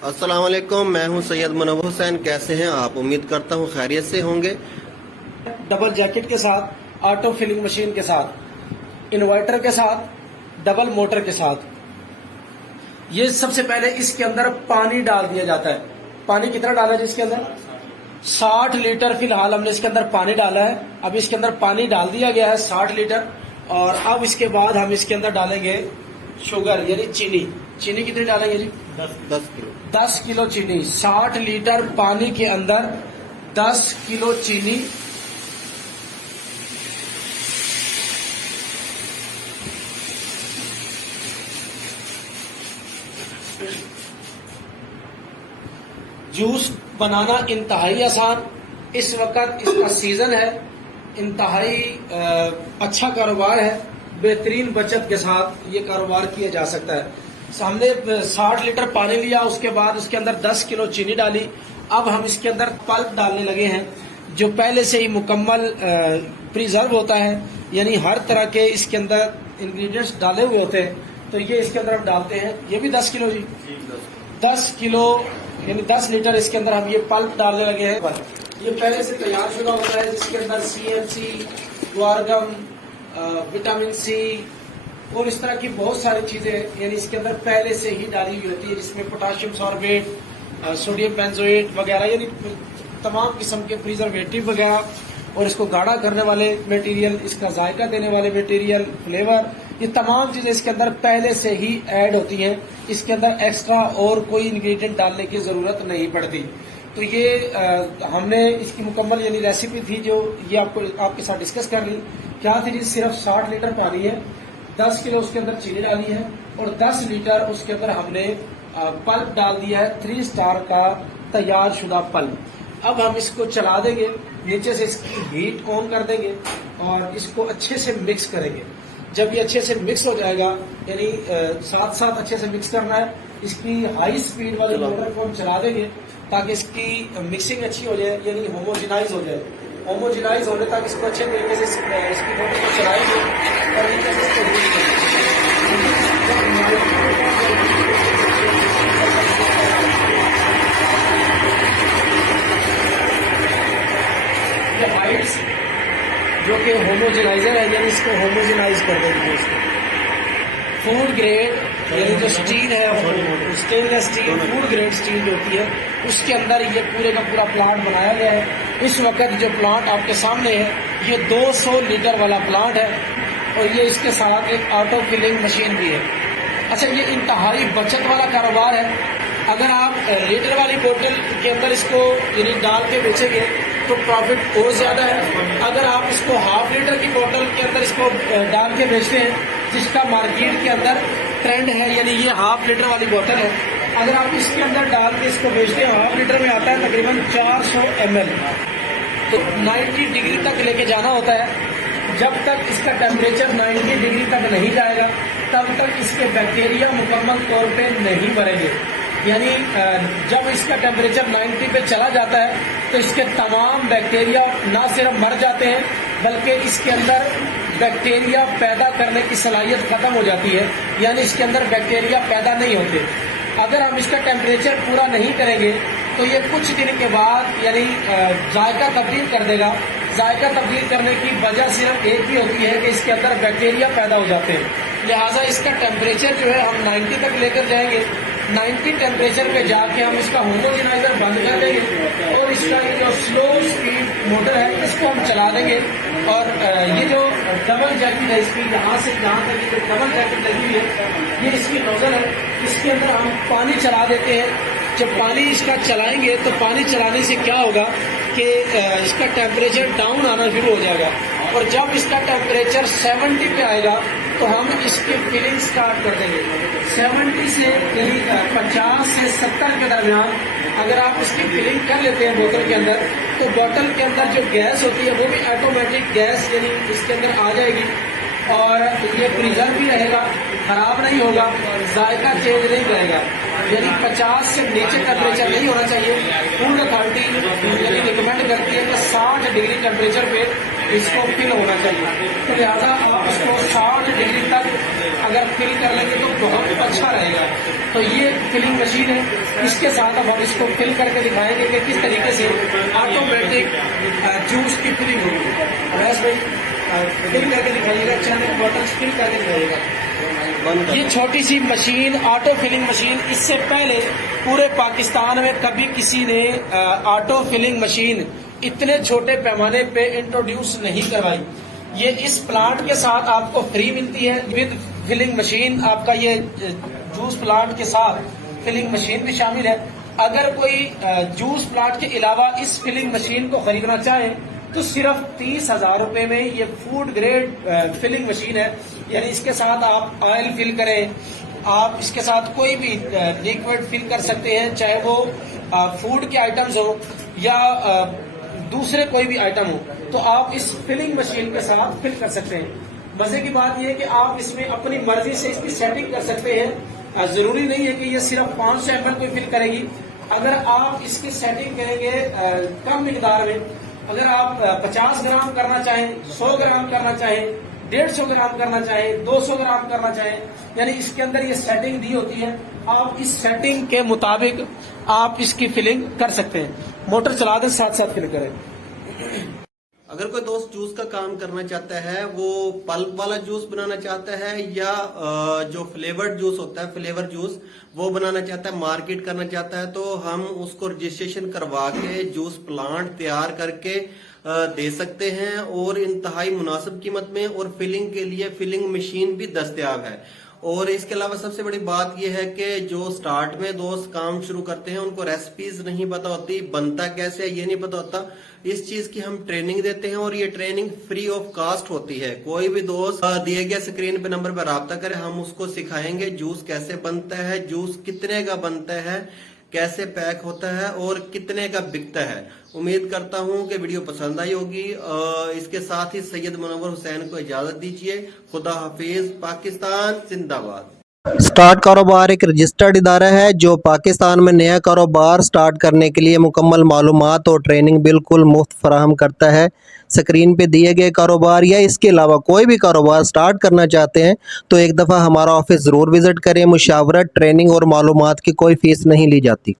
अस्सलाम वालेकुम, मैं हूं सैयद मुनव्वर हुसैन। कैसे हैं आप? उम्मीद करता हूं खैरियत से होंगे। डबल जैकेट के साथ, ऑटो फिलिंग मशीन के साथ, इन्वर्टर के साथ, डबल मोटर के साथ। ये सबसे पहले इसके अंदर पानी डाल दिया जाता है। पानी कितना डाला है इसके अंदर? 60 लीटर फिलहाल हमने इसके अंदर पानी डाला है। अब इसके अंदर पानी डाल दिया गया है 60 लीटर। और अब इसके बाद हम इसके अंदर डालेंगे शुगर यानी चीनी। चीनी कितनी डालेंगे जी? 10 किलो। 10 किलो चीनी। 60 लीटर पानी के अंदर 10 किलो चीनी। जूस बनाना इंतहाई आसान। इस वक्त इसका सीजन है, इंतहाई अच्छा कारोबार है। बेहतरीन बचत के साथ ये कारोबार किया जा सकता है। हमने 60 लीटर पानी लिया, उसके बाद उसके अंदर 10 किलो चीनी डाली। अब हम इसके अंदर पल्प डालने लगे हैं, जो पहले से ही मुकम्मल प्रिजर्व होता है, यानी हर तरह के इसके अंदर इंग्रेडिएंट्स डाले हुए होते हैं। तो ये इसके अंदर हम डालते हैं। ये भी 10 किलो जी, 10 किलो यानी 10 लीटर इसके अंदर हम ये पल्प डालने लगे हैं। ये पहले से तैयार शुदा होता है, जिसके अंदर CNC, ग्वारगम, विटामिन सी और इस तरह की बहुत सारी चीजें यानी इसके अंदर पहले से ही डाली हुई होती है, जिसमें पोटाशियम सॉर्बेट, सोडियम बेंजोएट वगैरह यानी तमाम किस्म के प्रिजर्वेटिव वगैरह, और इसको गाढ़ा करने वाले मटेरियल, इसका जायका देने वाले मटेरियल, फ्लेवर, ये तमाम चीजें इसके अंदर पहले से ही ऐड होती हैं। इसके अंदर एक्स्ट्रा और कोई इंग्रेडिएंट डालने की जरूरत नहीं पड़ती। तो ये हमने इसकी मुकम्मल यानी रेसिपी थी, जो ये आपके साथ डिस्कस कर ली। क्या थी जी? सिर्फ 60 लीटर पानी है, 10 किलो उसके अंदर चीनी डाली है, और 10 लीटर उसके अंदर हमने पल्प डाल दिया है, 3 स्टार का तैयार शुदा पल्प। अब हम इसको चला देंगे, नीचे से इसकी हीट ऑन कर देंगे और इसको अच्छे से मिक्स करेंगे। जब ये अच्छे से मिक्स हो जाएगा, यानी साथ साथ अच्छे से मिक्स करना है, इसकी हाई स्पीड वाले मोटर को हम चला देंगे ताकि इसकी मिक्सिंग अच्छी हो जाए, यानी होमोजिनाइज हो जाए। होमोजिनाइज होने तक इसको अच्छे तरीके से इसकी मोटर को चलाएंगे और नीचे से इसको हीट हाइट्स जो कि होमोजेनाइजर है, यानी इसको होमोजेनाइज कर देंगे। इसको फूड ग्रेड यानी जो स्टील है, stainless steel, food grade steel जो होती है, उसके अंदर ये पूरे का पूरा प्लांट बनाया गया है। इस वक्त जो प्लांट आपके सामने है, ये 200 लीटर वाला प्लांट है, और ये इसके साथ एक ऑटो फिलिंग मशीन भी है। अच्छा, ये इंतहाई बचत वाला कारोबार है। अगर आप लीटर वाली बोतल के अंदर इसको यानी डाल के बेचेंगे तो प्रॉफिट बहुत ज्यादा है। अगर आप इसको हाफ लीटर की बोतल के अंदर इसको डाल के बेचते हैं, जिसका मार्केट के अंदर ट्रेंड है, यानी ये हाफ लीटर वाली बोतल है, अगर आप इसके अंदर डाल के इसको बेचते हैं, हाफ लीटर में आता है तकरीबन 400 ml। तो 90 डिग्री तक लेके जाना होता है। जब तक इसका टेम्परेचर 90 डिग्री तक नहीं जाएगा, तब तक इसके बैक्टीरिया मुकम्मल तौर पे नहीं मरेंगे। यानी जब इसका टेम्परेचर 90 पे चला जाता है, तो इसके तमाम बैक्टीरिया ना सिर्फ मर जाते हैं, बल्कि इसके अंदर बैक्टीरिया पैदा करने की सलाहियत खत्म हो जाती है, यानी इसके अंदर बैक्टीरिया पैदा नहीं होते। अगर हम इसका टेम्परेचर पूरा नहीं करेंगे, तो ये कुछ दिन के बाद यानी जायका तब्दील कर देगा। जायका तब्दील करने की वजह सिर्फ एक ही होती है कि इसके अंदर बैक्टीरिया पैदा हो जाते हैं। लिहाजा इसका टेम्परेचर जो है हम 90 तक लेकर जाएंगे। 90 टेम्परेचर पे जाके हम इसका होमोजेनाइजर बंद कर देंगे, और इसका ये जो स्लो स्पीड मोटर है, इसको हम चला देंगे। और ये जो डबल जैकेट है, इसकी यहाँ से यहाँ तक जो डबल जैकेट लगी हुई है, ये इसकी नोजल है। इसके अंदर हम पानी चला देते हैं। जब पानी इसका चलाएंगे, तो पानी चलाने से क्या होगा कि इसका टेम्परेचर डाउन आना शुरू हो जाएगा, और जब इसका टेम्परेचर 70 पे आएगा, तो हम इसकी फिलिंग स्टार्ट कर देंगे। 70 से 50 से 70 के दरमियान अगर आप इसकी फिलिंग कर लेते हैं बोतल के अंदर, तो बोतल के अंदर जो गैस होती है, वो भी ऑटोमेटिक गैस यानी इसके अंदर आ जाएगी, और ये प्रिजर्व भी रहेगा, खराब नहीं होगा, जायका चेंज नहीं करेगा। यानी 50 से नीचे टेम्परेचर नहीं होना चाहिए। फूड अथॉरिटी यानी रिकमेंड करती है कि 60 डिग्री टेम्परेचर पे इसको फिल होना चाहिए। तो लिहाजा आप इसको 60 डिग्री तक अगर फिल कर लेंगे तो बहुत अच्छा रहेगा। तो ये फिलिंग मशीन है, इसके साथ अब हम इसको फिल करके दिखाएंगे कि किस तरीके से ऑटोमेटिक जूस की फिलिंग होगी। रमेश भाई फिल करके दिखाइएगा, चने बॉटल्स फिल करके दिखाइएगा। ये छोटी सी मशीन, ऑटो फिलिंग मशीन, इससे पहले पूरे पाकिस्तान में कभी किसी ने ऑटो फिलिंग मशीन इतने छोटे पैमाने पे इंट्रोड्यूस नहीं करवाई। ये इस प्लांट के साथ आपको फ्री मिलती है विद फिलिंग मशीन। आपका ये जूस प्लांट के साथ फिलिंग मशीन भी शामिल है। अगर कोई जूस प्लांट के अलावा इस फिलिंग मशीन को खरीदना चाहे तो सिर्फ 30,000 रुपए में ये फूड ग्रेड फिलिंग मशीन है। यानी इसके साथ आप ऑयल फिल करें, आप इसके साथ कोई भी लिक्विड फिल कर सकते हैं, चाहे वो फूड के आइटम्स हो या दूसरे कोई भी आइटम हो, तो आप इस फिलिंग मशीन के साथ फिल कर सकते हैं। मजे की बात यह है कि आप इसमें अपनी मर्जी से इसकी सेटिंग कर सकते हैं। जरूरी नहीं है कि ये सिर्फ 500 ml कोई फिल करेगी। अगर आप इसकी सेटिंग करेंगे कम मिकदार में, अगर आप 50 ग्राम करना चाहें, 100 ग्राम करना चाहें, 150 ग्राम करना चाहें, 200 ग्राम करना चाहें, यानी इसके अंदर ये सेटिंग दी होती है। आप इस सेटिंग के मुताबिक आप इसकी फिलिंग कर सकते हैं। मोटर चला दें, साथ साथ फिल करें। अगर कोई दोस्त जूस का काम करना चाहता है, वो पल्प वाला जूस बनाना चाहता है या जो फ्लेवर्ड जूस होता है, फ्लेवर जूस वो बनाना चाहता है, मार्केट करना चाहता है, तो हम उसको रजिस्ट्रेशन करवा के जूस प्लांट तैयार करके दे सकते हैं और इंतहाई मुनासिब कीमत में। और फिलिंग के लिए फिलिंग मशीन भी दस्तयाब है। और इसके अलावा सबसे बड़ी बात यह है कि जो स्टार्ट में दोस्त काम शुरू करते हैं उनको रेसिपीज नहीं पता होती, बनता कैसे है ये नहीं पता होता। इस चीज की हम ट्रेनिंग देते हैं और ये ट्रेनिंग फ्री ऑफ कास्ट होती है। कोई भी दोस्त दिए गए स्क्रीन पे नंबर पर राब्ता करे, हम उसको सिखाएंगे जूस कैसे बनता है, जूस कितने का बनता है, कैसे पैक होता है और कितने का बिकता है। उम्मीद करता हूं कि वीडियो पसंद आई होगी। इसके साथ ही सैयद मुनव्वर हुसैन को इजाजत दीजिए। खुदा हाफिज। पाकिस्तान जिंदाबाद। स्टार्ट कारोबार एक रजिस्टर्ड इदारा है जो पाकिस्तान में नया कारोबार स्टार्ट करने के लिए मुकम्मल मालूमात और ट्रेनिंग बिल्कुल मुफ्त फराहम करता है। स्क्रीन पे दिए गए कारोबार या इसके अलावा कोई भी कारोबार स्टार्ट करना चाहते हैं तो एक दफ़ा हमारा ऑफिस ज़रूर विज़िट करें। मुशावरत, ट्रेनिंग और मालूमात की कोई फ़ीस नहीं ली जाती।